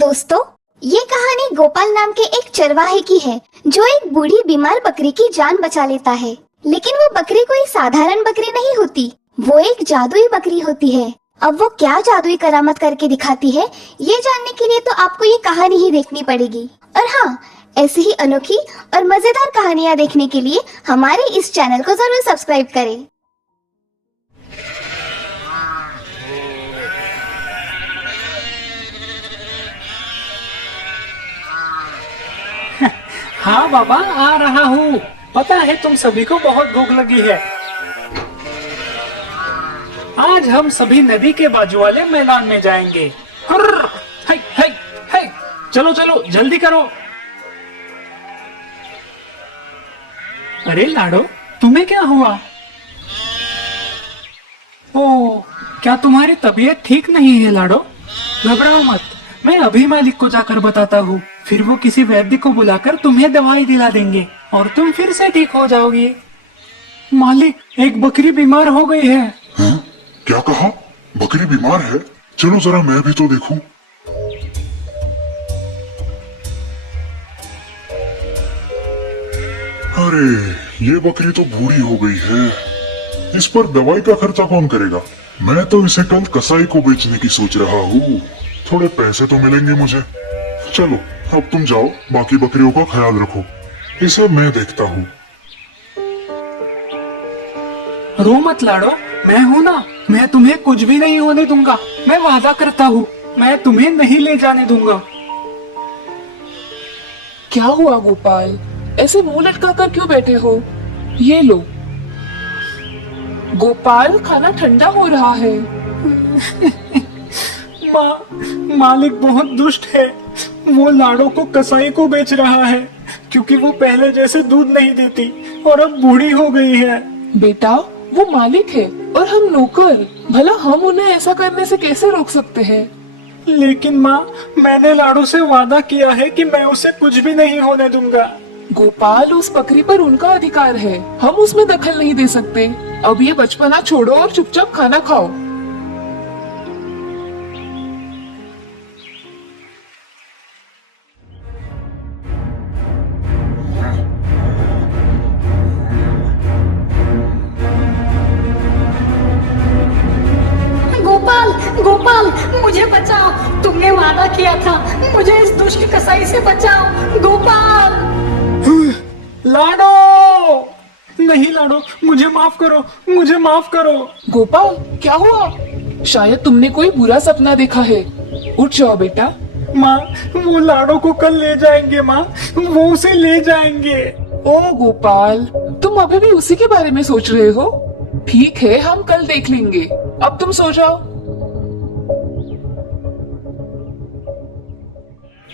दोस्तों, ये कहानी गोपाल नाम के एक चरवाहे की है जो एक बूढ़ी बीमार बकरी की जान बचा लेता है। लेकिन वो बकरी कोई साधारण बकरी नहीं होती, वो एक जादुई बकरी होती है। अब वो क्या जादुई करामत करके दिखाती है, ये जानने के लिए तो आपको ये कहानी ही देखनी पड़ेगी। और हाँ, ऐसी ही अनोखी और मजेदार कहानियाँ देखने के लिए हमारे इस चैनल को जरूर सब्सक्राइब करें। हाँ बाबा, आ रहा हूँ। पता है तुम सभी को बहुत भूख लगी है। आज हम सभी नदी के बाजू वाले मैदान में जाएंगे। हुर्र, है, है, है। चलो चलो जल्दी करो। अरे लाडो, तुम्हें क्या हुआ? ओ, क्या तुम्हारी तबीयत ठीक नहीं है लाडो? घबराओ मत, मैं अभी मालिक को जाकर बताता हूँ। फिर वो किसी वैद्य को बुलाकर तुम्हें दवाई दिला देंगे और तुम फिर से ठीक हो जाओगी। मालिक, एक बकरी बीमार हो गई है। हाँ? क्या कहा? बकरी बीमार है? चलो जरा मैं भी तो देखूं। अरे, ये बकरी तो बूढ़ी हो गई है। इस पर दवाई का खर्चा कौन करेगा? मैं तो इसे कल कसाई को बेचने की सोच रहा हूँ। थोड़े पैसे तो मिलेंगे मुझे। चलो, अब तुम जाओ, बाकी बकरियों का ख्याल रखो। इसे मैं देखता हूँ। रो मत लाडो, मैं हूँ ना। मैं तुम्हें कुछ भी नहीं होने दूंगा। मैं वादा करता हूँ, मैं तुम्हें नहीं ले जाने दूंगा। क्या हुआ गोपाल? ऐसे मुंह लटका कर क्यों बैठे हो? ये लो। गोपाल, खाना ठंडा हो रहा है। मालिक बहुत दुष्ट है। वो लाडो को कसाई को बेच रहा है क्योंकि वो पहले जैसे दूध नहीं देती और अब बूढ़ी हो गई है। बेटा, वो मालिक है और हम नौकर। भला हम उन्हें ऐसा करने से कैसे रोक सकते हैं? लेकिन माँ, मैंने लाडो से वादा किया है कि मैं उसे कुछ भी नहीं होने दूंगा। गोपाल, उस बकरी पर उनका अधिकार है, हम उसमें दखल नहीं दे सकते। अब ये बचपना छोड़ो और चुपचाप खाना खाओ। गोपाल, गोपाल, मुझे बचाओ। तुमने वादा किया था, मुझे इस दुष्ट कसाई से बचाओ। गोपाल! लाडो! नहीं लाडो, मुझे माफ करो, मुझे माफ करो। गोपाल, क्या हुआ? शायद तुमने कोई बुरा सपना देखा है। उठ जाओ बेटा। माँ, वो लाडो को कल ले जाएंगे। माँ, वो उसे ले जाएंगे। ओ गोपाल, तुम अभी भी उसी के बारे में सोच रहे हो? ठीक है, हम कल देख लेंगे। अब तुम सो जाओ।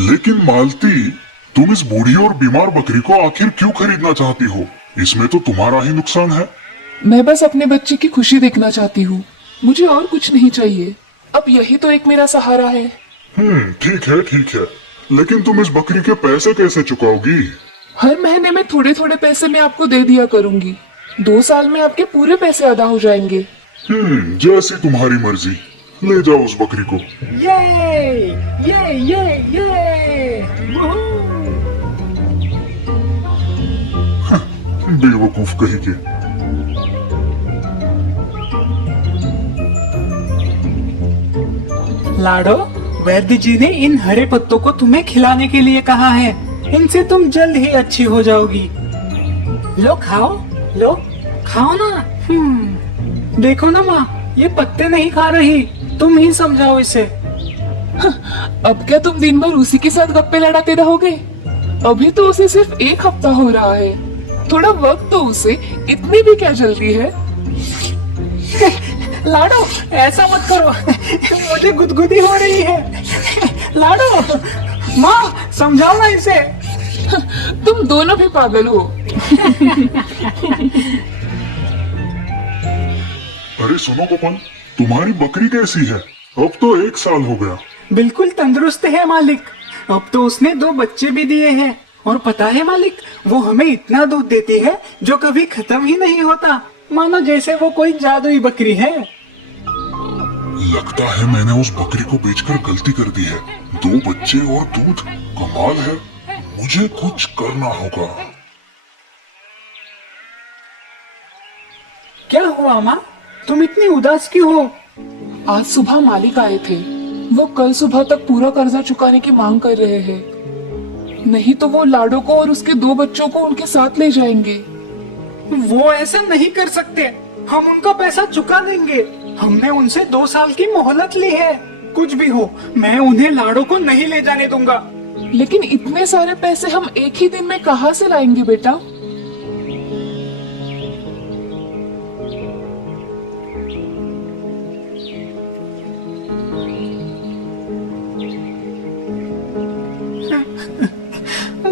लेकिन मालती, तुम इस बूढ़ी और बीमार बकरी को आखिर क्यों खरीदना चाहती हो? इसमें तो तुम्हारा ही नुकसान है। मैं बस अपने बच्चे की खुशी देखना चाहती हूँ। मुझे और कुछ नहीं चाहिए। अब यही तो एक मेरा सहारा है। ठीक है, ठीक है। लेकिन तुम इस बकरी के पैसे कैसे चुकाओगी? हर महीने में थोड़े थोड़े पैसे मैं आपको दे दिया करूंगी। 2 साल में आपके पूरे पैसे अदा हो जाएंगे। जैसी तुम्हारी मर्जी। ले जाओ उस बकरी को। ये बेवकूफ कही के। लाडो, वैद्य जी ने इन हरे पत्तों को तुम्हें खिलाने के लिए कहा है। इनसे तुम जल्द ही अच्छी हो जाओगी। लो खाओ, लो खाओ ना। देखो ना माँ, ये पत्ते नहीं खा रही। तुम ही समझाओ इसे। अब क्या तुम दिन भर उसी के साथ गप्पे लड़ाते रहोगे? अभी तो उसे सिर्फ 1 हफ्ता हो रहा है। थोड़ा वक्त तो उसे, इतनी भी क्या जल्दी है? लाडो, ऐसा मत करो। मुझे गुदगुदी हो रही है। लाडो, माँ समझाओ ना इसे। तुम दोनों भी पागल हो। अरे सुनो गोपाल, तुम्हारी बकरी कैसी है? अब तो 1 साल हो गया। बिल्कुल तंदुरुस्त है मालिक। अब तो उसने 2 बच्चे भी दिए हैं। और पता है मालिक, वो हमें इतना दूध देती है जो कभी खत्म ही नहीं होता, मानो जैसे वो कोई जादुई बकरी है। लगता है मैंने उस बकरी को बेचकर गलती कर दी है। 2 बच्चे और दूध, कमाल है। मुझे कुछ करना होगा। क्या हुआ माँ, तुम इतनी उदास क्यों हो? आज सुबह मालिक आए थे। वो कल सुबह तक पूरा कर्जा चुकाने की मांग कर रहे हैं। नहीं तो वो लाडो को और उसके 2 बच्चों को उनके साथ ले जाएंगे। वो ऐसा नहीं कर सकते। हम उनका पैसा चुका देंगे। हमने उनसे 2 साल की मोहलत ली है। कुछ भी हो, मैं उन्हें लाडो को नहीं ले जाने दूंगा। लेकिन इतने सारे पैसे हम एक ही दिन में कहाँ से लाएंगे बेटा?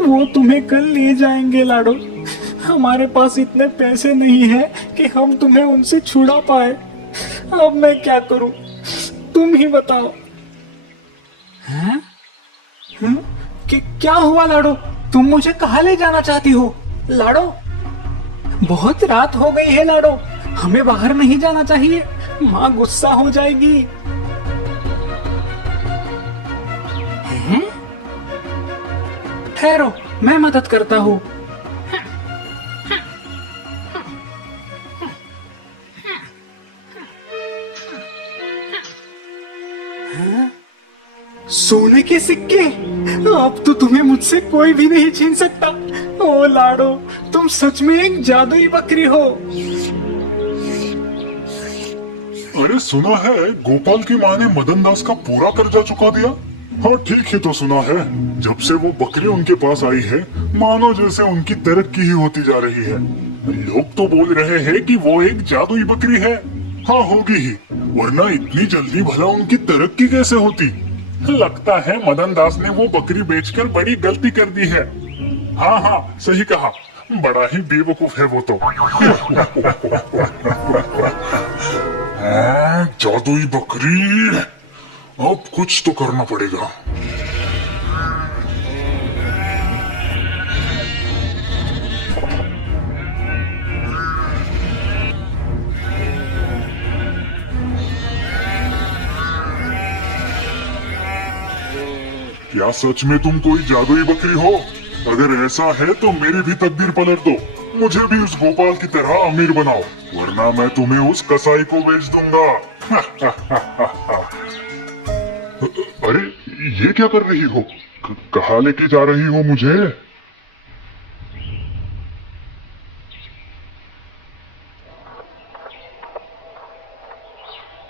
वो तुम्हें कल ले जाएंगे लाडो। हमारे पास इतने पैसे नहीं है कि हम तुम्हें उनसे छुड़ा पाए। अब मैं क्या करूं, तुम ही बताओ। हैं? क्या हुआ लाडो? तुम मुझे कहाँ ले जाना चाहती हो? लाडो, बहुत रात हो गई है लाडो, हमें बाहर नहीं जाना चाहिए। माँ गुस्सा हो जाएगी। हैं? ठहरो, मैं मदद करता हूँ। सोने के सिक्के, अब तो तुम्हें मुझसे कोई भी नहीं छीन सकता। ओ लाडो, तुम सच में एक जादुई बकरी हो। अरे सुना है गोपाल की माँ ने मदन दास का पूरा कर्जा चुका दिया। हाँ ठीक ही तो सुना है। जब से वो बकरी उनके पास आई है, मानो जैसे उनकी तरक्की ही होती जा रही है। लोग तो बोल रहे हैं कि वो एक जादुई बकरी है। हाँ होगी ही, वरना इतनी जल्दी भला उनकी तरक्की कैसे होती। लगता है मदन दास ने वो बकरी बेचकर बड़ी गलती कर दी है। हाँ हाँ सही कहा, बड़ा ही बेवकूफ है वो तो। जादुई बकरी, अब कुछ तो करना पड़ेगा। क्या सच में तुम कोई जादुई बकरी हो? अगर ऐसा है तो मेरी भी तकदीर पलट दो। मुझे भी उस गोपाल की तरह अमीर बनाओ, वरना मैं तुम्हें उस कसाई को बेच दूंगा। अरे ये क्या कर रही हो? कहाँ लेके जा रही हो मुझे?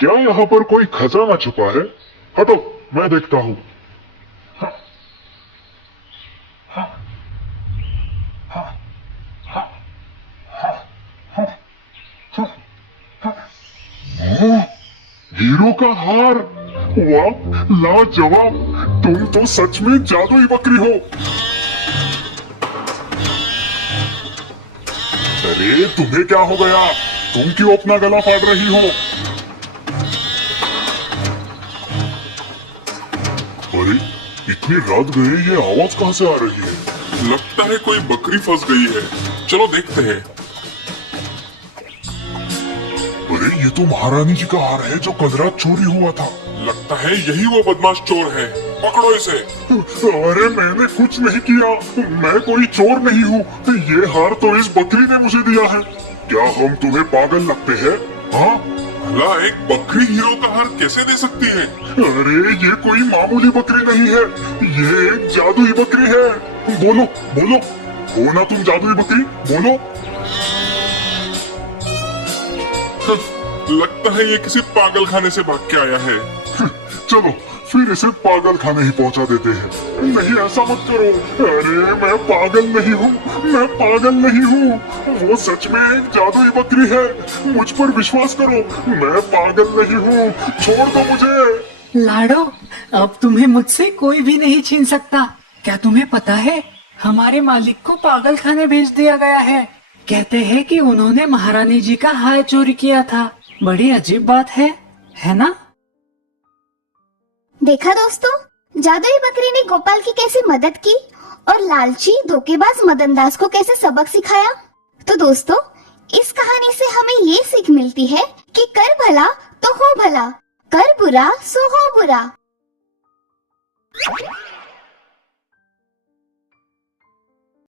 क्या यहाँ पर कोई खजाना छुपा है? हटो, मैं देखता हूँ। हीरो का हार, वाह लाजवाब। तुम तो सच में जादुई बकरी हो। अरे तुम्हें क्या हो गया? तुम क्यों अपना गला फाड़ रही हो? अरे इतनी रात गई, ये आवाज कहाँ से आ रही है? लगता है कोई बकरी फंस गई है। चलो देखते हैं। अरे ये तो महारानी जी का हार है जो कल रात चोरी हुआ था। लगता है यही वो बदमाश चोर है। पकड़ो इसे। अरे मैंने कुछ नहीं किया, मैं कोई चोर नहीं हूँ। ये हार तो इस बकरी ने मुझे दिया है। क्या हम तुम्हें पागल लगते हैं? हाँ, भला एक बकरी हीरो का हार कैसे दे सकती है? अरे ये कोई मामूली बकरी नहीं है, ये एक जादुई बकरी है। बोलो बोलो, हो ना तुम जादुई बकरी? बोलो। लगता है ये किसी पागल खाने से भाग के आया है। चलो फिर इसे पागल खाने ही पहुंचा देते हैं। नहीं ऐसा मत करो। अरे मैं पागल नहीं हूँ, मैं पागल नहीं हूँ। वो सच में एक जादुई बकरी है, मुझ पर विश्वास करो। मैं पागल नहीं हूँ, छोड़ दो मुझे। लाडो, अब तुम्हें मुझसे कोई भी नहीं छीन सकता। क्या तुम्हें पता है, हमारे मालिक को पागल खाने भेज दिया गया है। कहते हैं कि उन्होंने महारानी जी का हार चोरी किया था। बड़ी अजीब बात है ना? देखा दोस्तों, जादुई बकरी ने गोपाल की कैसे मदद की और लालची धोखेबाज मदन दास को कैसे सबक सिखाया। तो दोस्तों, इस कहानी से हमें ये सीख मिलती है कि कर भला तो हो भला, कर बुरा सो हो बुरा। है।